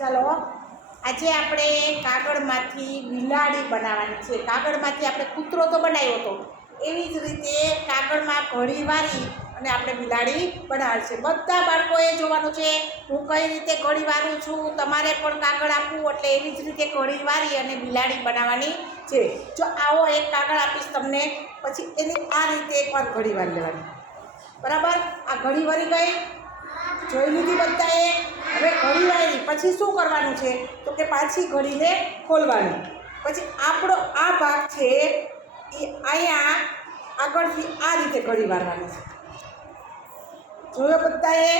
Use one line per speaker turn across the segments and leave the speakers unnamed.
ચાલો, આજે આપણે કાગળમાંથી બિલાડી બનાવવાની છે. કાગળમાંથી આપણે કૂતરો તો બનાવ્યો હતો એવી જ રીતે કાગળમાં ઘડી વારી અને આપણે બિલાડી બનાવવાની છે બધા બાળકોએ જોવાનું છે, હું કઈ રીતે ઘડી વારું છું, તમારે પણ કાગળ આપવું, એટલે એવી જ રીતે ઘડી વારી અને બિલાડી બનાવવાની છે. જો આવો એક કાગળ આપીશ તમને, પછી એની આ રીતે એકવાર ઘડી વાર લેવાની. બરાબર? આ ઘડી વળી ગઈ? જોઈ લીધી બધાએ? પછી શું કરવાનું છે? તો કે પાછી ઘડીને ખોલવાની. પછી આપણો આ ભાગ છે એ અહીંયા આગળથી આ રીતે ઘડી વાળવાની છે. જોયો બધાએ?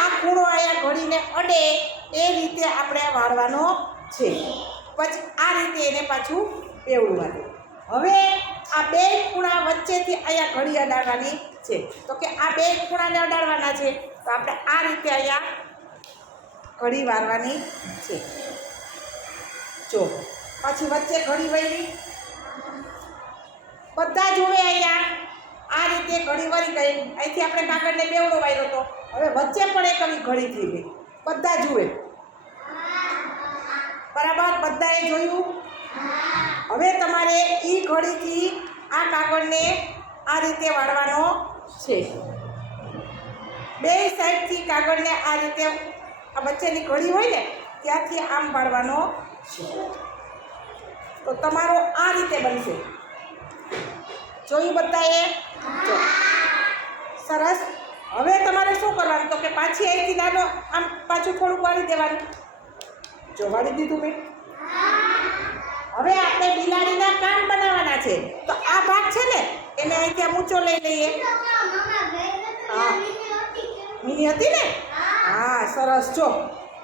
આ ખૂણો અહીંયા ઘડીને અડે એ રીતે આપણે વાળવાનો છે. પછી આ રીતે એને પાછું પેવડવાનું હવે આ બે ખૂણા વચ્ચેથી અહીંયા ઘડી અડાડવાની છે. તો કે આ બે ખૂણાને અડાડવાના છે. તો આપણે આ રીતે અહીંયા ઘડી વારવાની છે. જો, પછી વચ્ચે ઘડી વળી. બધા જોવે અહીંયા આ રીતે ઘડી વળી ગઈ. અહીંથી આપણે કાગળને બેવડો વાયરો હતો હવે વચ્ચે પણ એક આવી ઘડી થઈ ગઈ. બધા જુએ બરાબર? બધાએ જોયું? હવે તમારે એ ઘડીથી આ કાગળને આ રીતે વાળવાનો છે. બે સાઈડથી કાગળને આ રીતે આ વચ્ચેની કળી હોય ને, ત્યાંથી આમ પાડવાનો છે. તો તમારો આ રીતે બનશે. જોયું બધાએ? સરસ. હવે તમારે શું કરવાનું? તો કે પાછી અહીંથી નાનો, આમ પાછું થોડુંક વાળી દેવાનું. જો વાળી દીધું મેં. હવે આપણે બિલાડીના કાન બનાવવાના છે. તો આ ભાગ છે ને, એને અહીંથી આમ ઊંચો લઈ લઈએ. હા. મીની હતી ને? હા, સરસ. જો.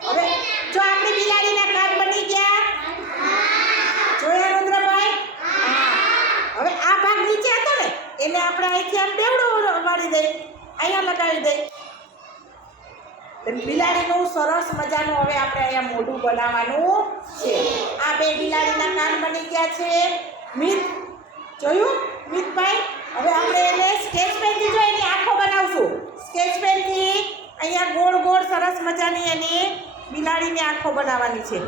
હવે જો આપણી બિલાડીના કાન બની ગયા. જોયા, રુદ્રભાઈ? હવે આ ભાગ નીચે હતો ને, એને આપણે અહીંથી આમ બેવડો વાળી દઈ, અહીંયા લગાવી દઈ. બિલાડીનું સરસ મજાનું હવે આપણે અહીંયા મોઢું બનાવવાનું છે. આ બે બિલાડીના કાન બની ગયા છે. મિત, જોયું? મિતભાઈ? હવે આપણે એને સ્કેચ પેનથી જો એની આંખો બનાવશું. સ્કેચ પેનથી અહીંયા ગોળ ગોળ સરસ મજાની એની બિલાડીની આંખો બનાવવાની છે.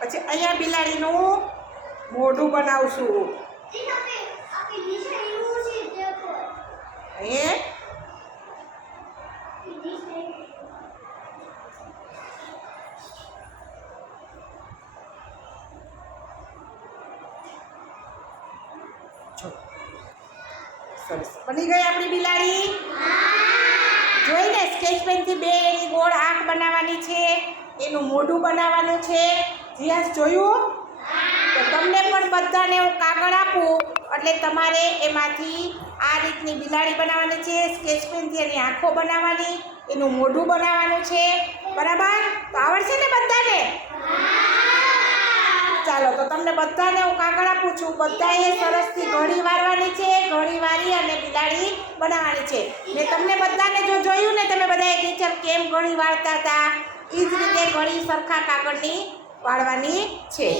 પછી અહીંયા બિલાડીનું મોઢું બનાવશું. એ જો સરસ બની ગઈ આપણી બિલાડી? જોઈને સ્કેચ પેનથી બે એની ગોળ આંખ બનાવવાની છે એનું મોઢું બનાવવાનું છે. જીયાસ જોયું? તો તમને પણ બધાને હું કાગળ આપું એટલે તમારે એમાંથી આ રીતની બિલાડી બનાવવાની છે સ્કેચ પેનથી એની આંખો બનાવવાની એનું મોઢું બનાવવાનું છે. બરાબર તો આવડશે ને બધાને ચાલો તો તમને બધાને હું કાગળ આપું છું. બધાએ સરસથી ઘડી વારવાની છે, ઘડી વારી અને બિલાડી બનાવવાની છે. ને તમને બધાને જો જોયું ને, તમે બધાએ ટીચર કેમ ઘડી વાળતા હતા? એ જ રીતે ઘડી સરખા કાગળની વાળવાની છે.